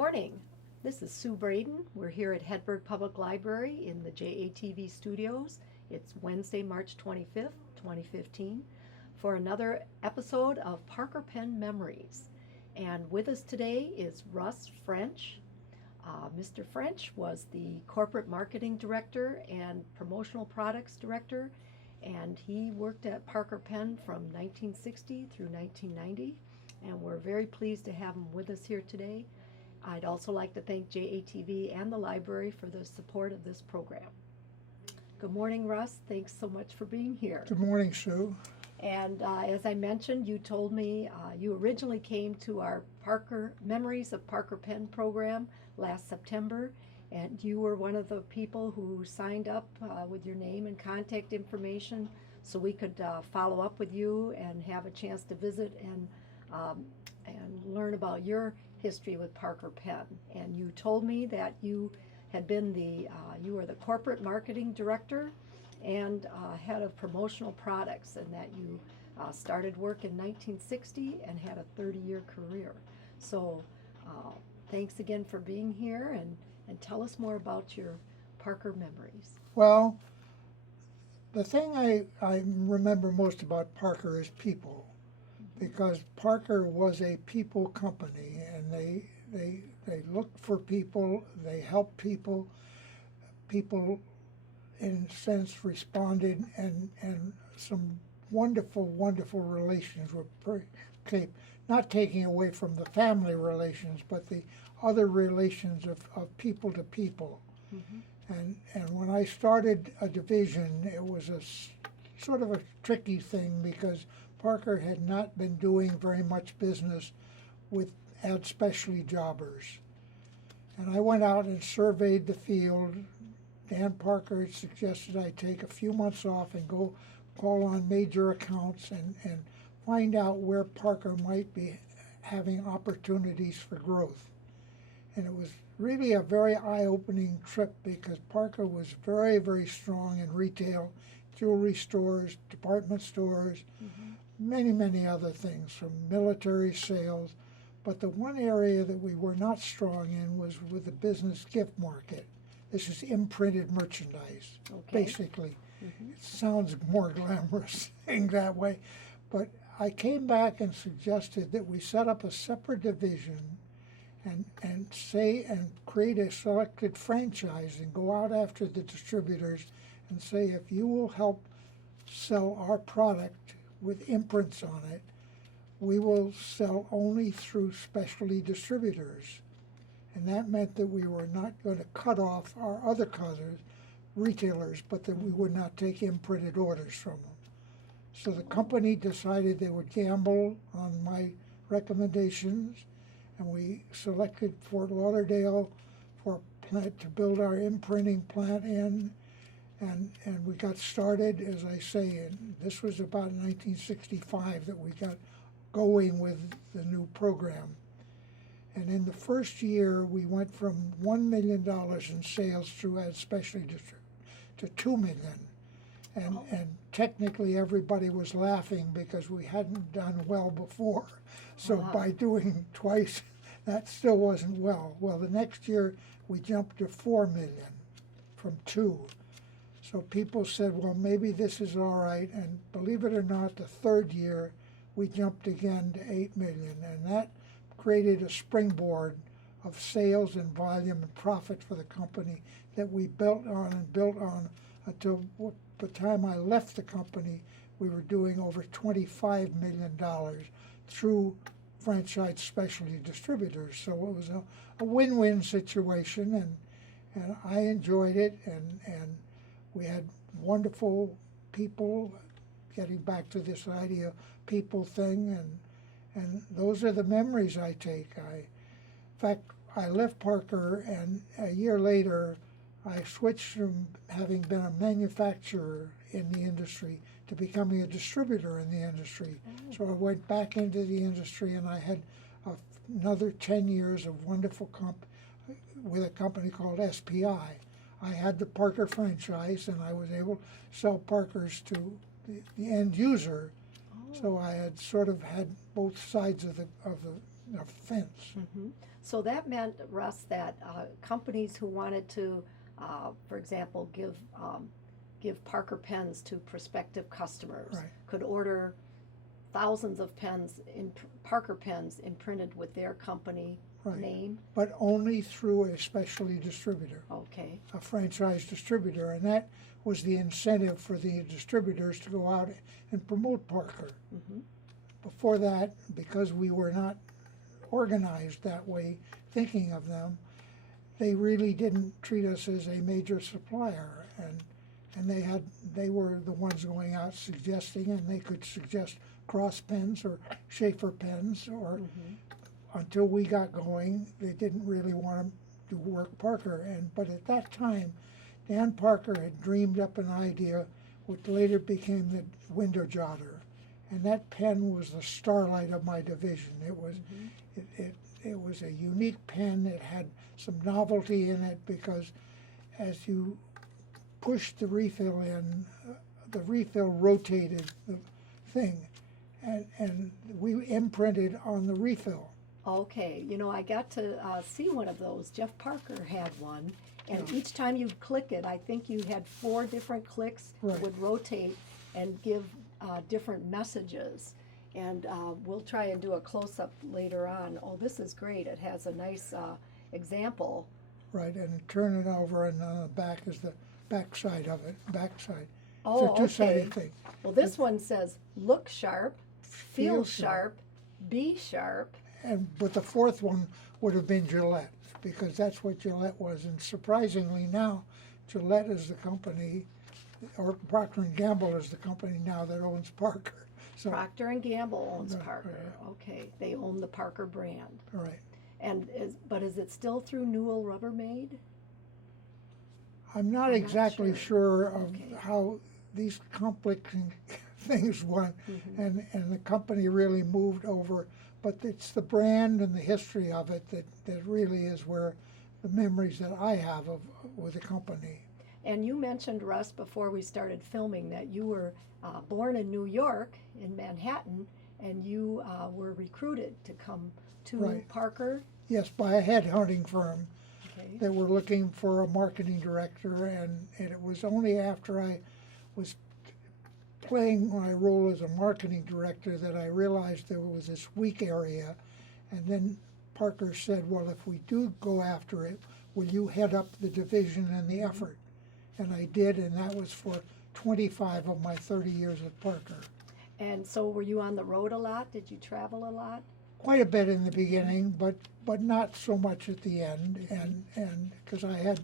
morning. This is Sue Braden. We're here at Hedberg Public Library in the JATV studios. It's Wednesday, March 25th, 2015, for another episode of Parker Pen Memories. And with us today is Russ French. Mr. French was the Corporate Marketing Director and Promotional Products Director, and he worked at Parker Pen from 1960 through 1990. And we're very pleased to have him with us here today. I'd also like to thank JATV and the library for the support of this program. Good morning, Russ. Thanks so much for being here. Good morning, Sue. And as I mentioned, you told me you originally came to our Memories of Parker Pen program last September, and you were one of the people who signed up with your name and contact information so we could follow up with you and have a chance to visit and learn about your history with Parker Pen. And you told me that you had been you were the corporate marketing director and head of promotional products, and that you started work in 1960 and had a 30-year career. So thanks again for being here, and tell us more about your Parker memories. Well, the thing I remember most about Parker is people, because Parker was a people company, and they looked for people, they helped people. People, in a sense, responded, and some wonderful, wonderful relations were not taking away from the family relations, but the other relations of people to people. Mm-hmm. And when I started a division, it was sort of a tricky thing, because Parker had not been doing very much business with ad specialty jobbers. And I went out and surveyed the field. Dan Parker had suggested I take a few months off and go call on major accounts and find out where Parker might be having opportunities for growth. And it was really a very eye-opening trip, because Parker was very, very strong in retail, jewelry stores, department stores, mm-hmm. many, many other things, from military sales. But the one area that we were not strong in was with the business gift market. This is imprinted merchandise, basically. Mm-hmm. It sounds more glamorous saying that way. But I came back and suggested that we set up a separate division and create a selected franchise and go out after the distributors and say, if you will help sell our product with imprints on it, we will sell only through specialty distributors. And that meant that we were not going to cut off our other retailers, but that we would not take imprinted orders from them. So the company decided they would gamble on my recommendations, and we selected Fort Lauderdale for a plant to build our imprinting plant in, and we got started, as I say, and this was about 1965 that we got going with the new program. And in the first year, we went from $1 million in sales through ad specialty to $2 million. And technically everybody was laughing because we hadn't done well before. So by doing twice, that still wasn't well. Well, the next year we jumped to 4 million from 2. So people said, well, maybe this is all right. And believe it or not, the third year we jumped again to 8 million. And that created a springboard of sales and volume and profit for the company that we built on until the time I left the company. We were doing over $25 million through franchise specialty distributors. So it was a win-win situation, and I enjoyed it, and we had wonderful people. Getting back to this idea people thing, and those are the memories I take. In fact, I left Parker, and a year later, I switched from having been a manufacturer in the industry to becoming a distributor in the industry. So I went back into the industry, and I had another 10 years of wonderful with a company called SPI. I had the Parker franchise, and I was able to sell Parkers to the end user. So I had sort of had both sides of the a fence. So that meant, Russ, that companies who wanted to, for example, give Parker pens to prospective customers Right. could order thousands of pens Parker pens imprinted with their company Right. name. But only through a specialty distributor, Okay. a franchise distributor, and that was the incentive for the distributors to go out and promote Parker. Before that, because we were not organized that way, thinking of them, they really didn't treat us as a major supplier, and they were the ones going out suggesting, and they could suggest Cross pens or Schaefer pens, or until we got going, they didn't really want to work Parker. But at that time, Dan Parker had dreamed up an idea which later became the window jotter, and that pen was the starlight of my division. It was a unique pen. It had some novelty in it because as you pushed the refill in, the refill rotated the thing, and we imprinted on the refill. Okay, I got to see one of those. Jeff Parker had one, and Yeah. each time you'd click it, I think you had 4 different clicks that Right. would rotate and give different messages. And we'll try and do a close-up later on. Oh, this is great. It has a nice example. Right, and turn it over, and on the back is the back side of it, backside. Oh, It's a two-sided okay. thing. Well, this one says, look sharp, feel sharp, be sharp. But the fourth one would have been Gillette, because that's what Gillette was. And surprisingly now, Gillette is the company, or Procter & Gamble is the company now that owns Parker. So, Procter & Gamble owns Right, Parker. right. Okay, they own the Parker brand. right. And is it still through Newell Rubbermaid? I'm not I'm not exactly sure of Okay. how these conflicting things went, Mm-hmm. and the company really moved over. But it's the brand and the history of it that really is where the memories that I have of with the company. And you mentioned, Russ, before we started filming, that you were born in New York, in Manhattan, and you were recruited to come to Right. Parker. Yes, by a headhunting firm. Okay. They were looking for a marketing director, and it was only after I was playing my role as a marketing director that I realized there was this weak area. And then Parker said, well, if we do go after it, will you head up the division and the effort? And I did, and that was for 25 of my 30 years at Parker. And so were you on the road a lot? Did you travel a lot? Quite a bit in the beginning, but not so much at the end. And because I had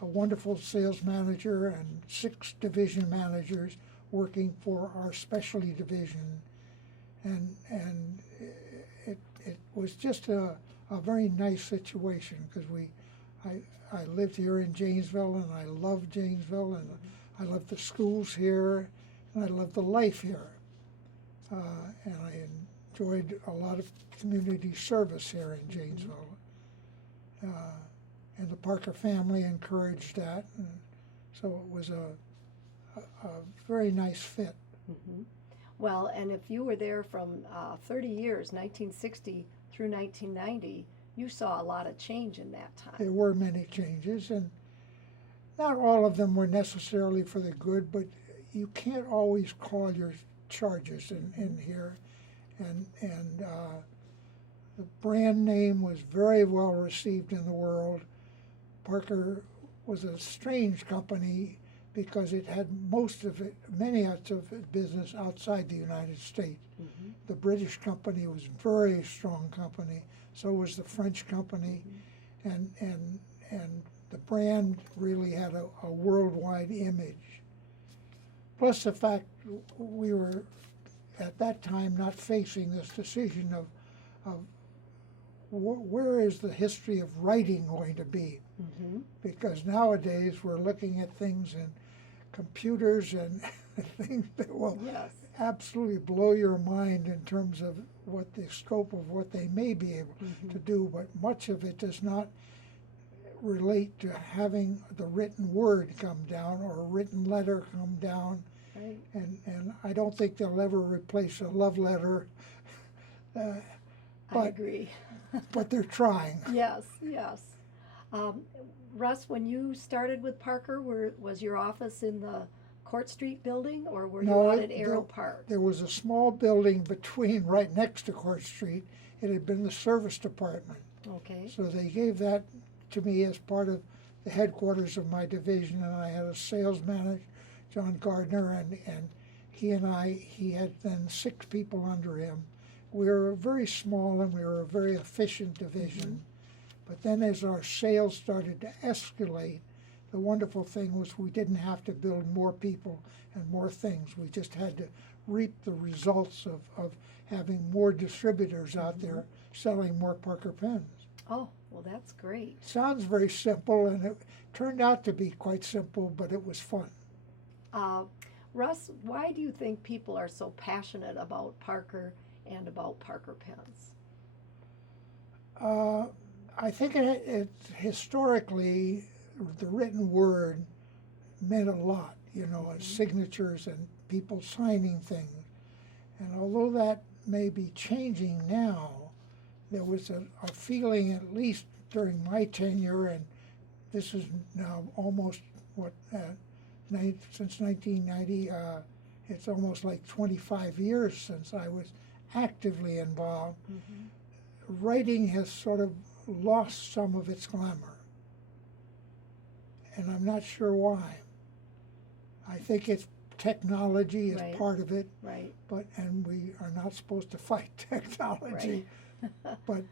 a wonderful sales manager and 6 division managers working for our specialty division, and it was just a very nice situation because I lived here in Janesville, and I loved Janesville, and I loved the schools here, and I loved the life here, and I enjoyed a lot of community service here in Janesville, and the Parker family encouraged that, and so it was a very nice fit. Mm-hmm. Well, and if you were there from 30 years, 1960 through 1990, you saw a lot of change in that time. There were many changes, and not all of them were necessarily for the good, but you can't always call your charges in here. And the brand name was very well received in the world. Parker was a strange company because it had many of its business outside the United States. Mm-hmm. The British company was a very strong company, so was the French company, and the brand really had a worldwide image. Plus the fact we were at that time not facing this decision of where is the history of writing going to be? Mm-hmm. Because nowadays we're looking at things in computers and things that will Yes. absolutely blow your mind in terms of what the scope of what they may be able to do, but much of it does not relate to having the written word come down or a written letter come down. Right. And I don't think they'll ever replace a love letter. I but agree. but they're trying. Yes, yes. Um, Russ, when you started with Parker, was your office in the Court Street building, or were you No, out at Arrow Park? there was a small building between, right next to Court Street. It had been the service department. Okay. So they gave that to me as part of the headquarters of my division, and I had a sales manager, John Gardner, and he had then 6 people under him. We were very small and we were a very efficient division. But then as our sales started to escalate, the wonderful thing was we didn't have to build more people and more things. We just had to reap the results of having more distributors out there selling more Parker pens. Oh, well, that's great. Sounds very simple, and it turned out to be quite simple, but it was fun. Russ, why do you think people are so passionate about Parker and about Parker pens? I think it historically, the written word meant a lot, signatures and people signing things. And although that may be changing now, there was a feeling, at least during my tenure, and this is now almost, since 1990, it's almost like 25 years since I was actively involved. Writing has sort of lost some of its glamour, and I'm not sure why. I think it's technology is Right. part of it, Right. and we are not supposed to fight technology. But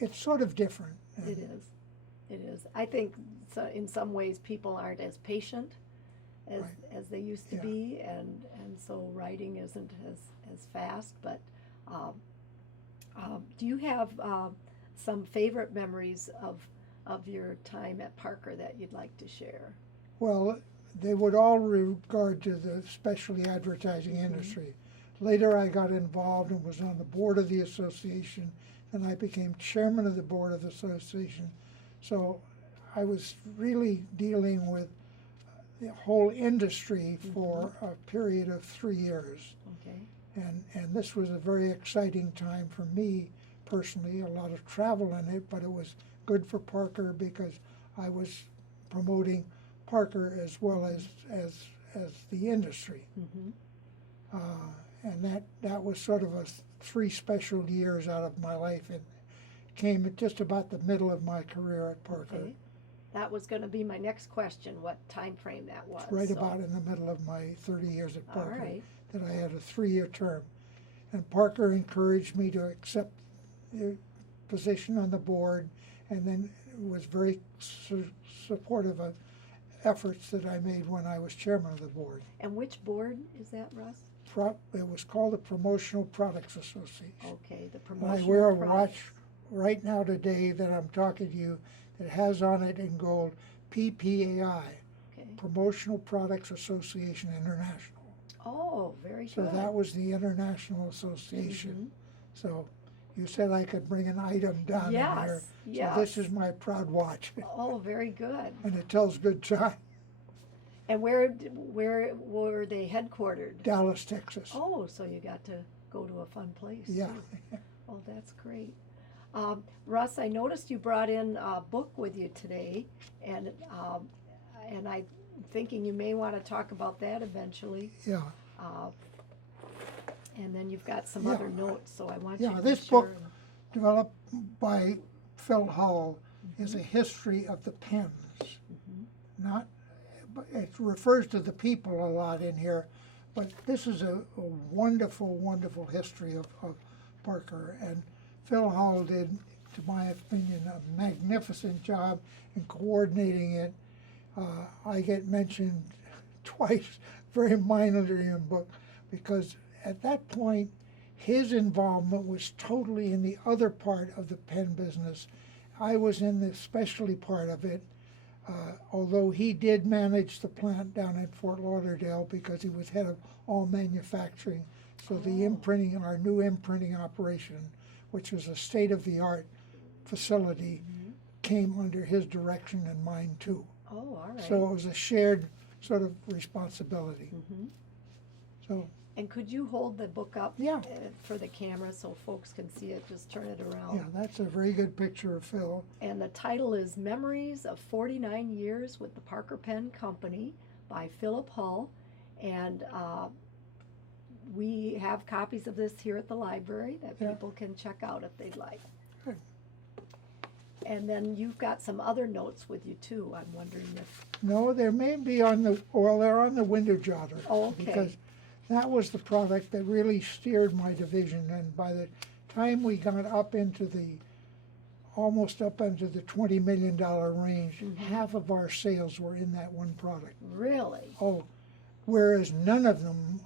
it's sort of different. It is. It is. I think so, in some ways people aren't as patient as Right. as they used to Yeah. be, and so writing isn't as fast. But do you have some favorite memories of your time at Parker that you'd like to share? Well, they would all regard to the specialty advertising industry. Later, I got involved and was on the board of the association, and I became chairman of the board of the association. So I was really dealing with the whole industry for a period of 3 years. Okay. And this was a very exciting time for me personally, a lot of travel in it, but it was good for Parker because I was promoting Parker as well as the industry. And that was sort of 3 special years out of my life, and came at just about the middle of my career at Parker. Okay. That was going to be my next question, what time frame that was. Right so. about in the middle of my 30 years at All Parker, right. that I had a 3-year term. And Parker encouraged me to accept the position on the board, and then was very supportive of efforts that I made when I was chairman of the board. And which board is that, Russ? It was called the Promotional Products Association. Okay, the And promotional I wear a products. watch right now today that I'm talking to you that has on it in gold PPAI, Okay. Promotional Products Association International. Oh, very So good. that was the International Association. So you said I could bring an item down in here. Yes, So this is my proud watch, Oh, very good. and it tells good time. And where were they headquartered? Dallas, Texas. Oh, so you got to go to a fun place. Yeah. too. Oh, that's great. Russ, I noticed you brought in a book with you today, and I'm thinking you may want to talk about that eventually. Yeah. And then you've got some Yeah. other notes, so I want you Yeah, to this be sure. book developed by Phil Hull is a history of the pens. Not, but it refers to the people a lot in here, but this is a wonderful, wonderful history of Parker. And Phil Hull did, to my opinion, a magnificent job in coordinating it. I get mentioned twice, very minorly in the book, because at that point, his involvement was totally in the other part of the pen business. I was in the specialty part of it, although he did manage the plant down at Fort Lauderdale because he was head of all manufacturing. So the imprinting, our new imprinting operation, which was a state-of-the-art facility, came under his direction and mine too. Oh, all right. So it was a shared sort of responsibility. So And could you hold the book up Yeah. for the camera so folks can see it? Just turn it around. Yeah, that's a very good picture of Phil. And the title is Memories of 49 Years with the Parker Pen Company by Philip Hull. And we have copies of this here at the library that Yeah. people can check out if they'd like. Good. And then you've got some other notes with you too. I'm wondering if, No, there may be they're on the window jotter. Oh, okay. Because that was the product that really steered my division, and by the time we got almost up into the $20 million range, Mhm. half of our sales were in that one product. really? Oh, whereas none of them,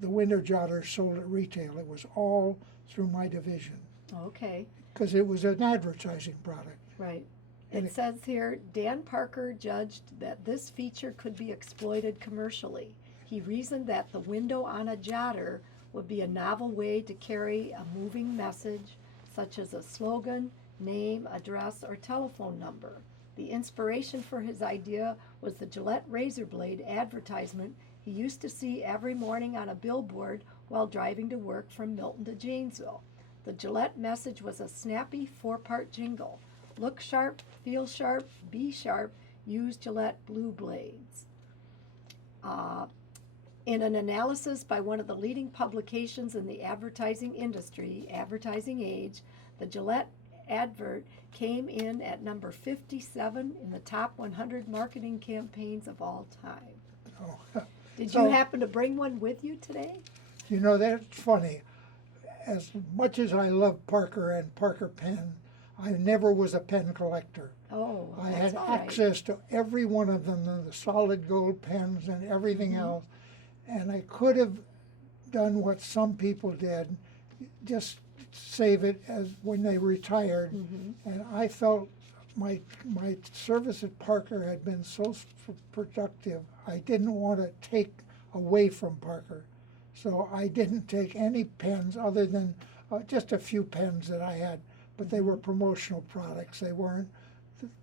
the window jotters sold at retail. It was all through my division, Okay, because it was an advertising product. right. And It says here, Dan Parker judged that this feature could be exploited commercially. He reasoned that the window on a jotter would be a novel way to carry a moving message, such as a slogan, name, address, or telephone number. The inspiration for his idea was the Gillette razor blade advertisement he used to see every morning on a billboard while driving to work from Milton to Janesville. The Gillette message was a snappy four-part jingle. Look sharp, feel sharp, be sharp, use Gillette blue blades. In an analysis by one of the leading publications in the advertising industry, Advertising Age, the Gillette advert came in at number 57 in the top 100 marketing campaigns of all time. Oh, Did So- you happen to bring one with you today? you know, that's funny. As much as I love Parker and Parker pen, I never was a pen collector. Oh, I that's had all right. access to every one of them, the solid gold pens and everything Mhm. else. And I could have done what some people did, just save it as when they retired. Mhm. And I felt my service at Parker had been so productive, I didn't want to take away from Parker. So I didn't take any pens other than just a few pens that I had, but they were promotional products. They weren't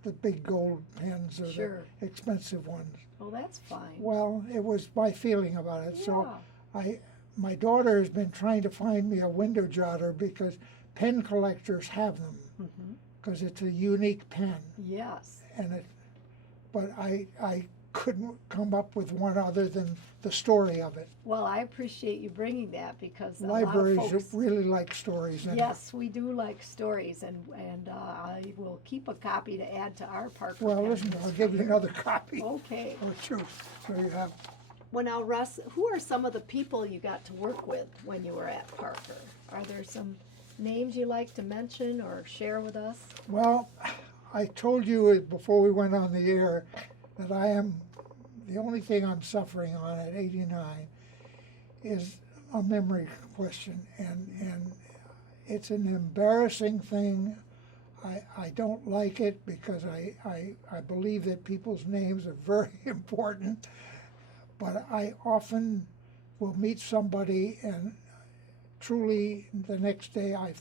the big gold pens or Sure. the expensive ones. Oh, that's fine. Well, it was my feeling about it. So Yeah. my daughter has been trying to find me a window jotter because pen collectors have them Mhm. because it's a unique pen, Yes. but I couldn't come up with one other than the story of it. Well, I appreciate you bringing that because Libraries a lot of folks. really like stories. And Yes, we do like stories, and I will keep a copy to add to our Parker. Well, pen listen, I'll list give you here. another copy Okay. or two. So you have. Well, now, Russ, who are some of the people you got to work with when you were at Parker? Are there some names you like to mention or share with us? Well, I told you before we went on the air that the only thing I'm suffering on at 89 is a memory question, and it's an embarrassing thing. I don't like it because I believe that people's names are very important, but I often will meet somebody and truly the next day I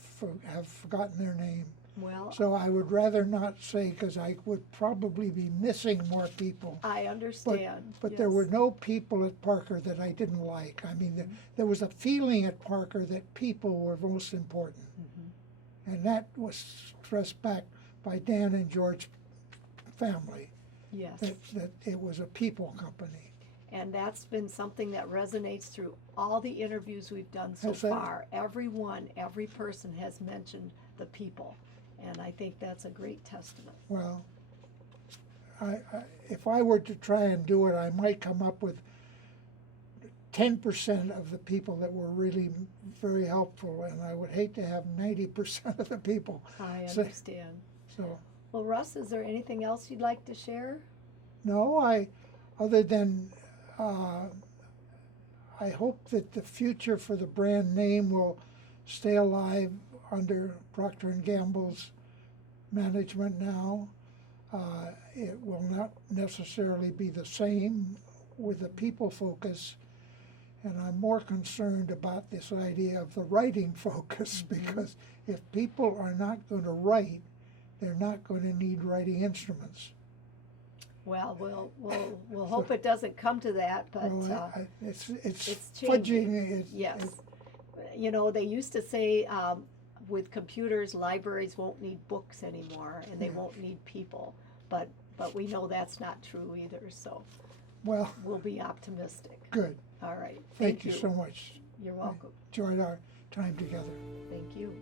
have forgotten their name. Well, So I would rather not say because I would probably be missing more people. I understand. But there yes. were no people at Parker that I didn't like. I mean, there was a feeling at Parker that people were most important. Mhm. And that was stressed back by Dan and George's family, Yes. that it was a people company. And that's been something that resonates through all the interviews we've done so Has that? far. Every person has mentioned the people. And I think that's a great testament. Well, if I were to try and do it, I might come up with 10% of the people that were really very helpful, and I would hate to have 90% of the people. I So- understand. So, Well, Russ, is there anything else you'd like to share? no, other than I hope that the future for the brand name will stay alive under Procter & Gamble's management now. It will not necessarily be the same with the people focus, and I'm more concerned about this idea of the writing focus because if people are not going to write, they're not going to need writing instruments. Well, we'll hope it doesn't come to that, but Well, it's it's fudging. changing. Yes. You know, they used to say with computers, libraries won't need books anymore, and they Yeah. won't need people. But we know that's not true either. So Well, we'll be optimistic. good. All right. Thank you so much. You're welcome. Enjoyed our time together. Thank you.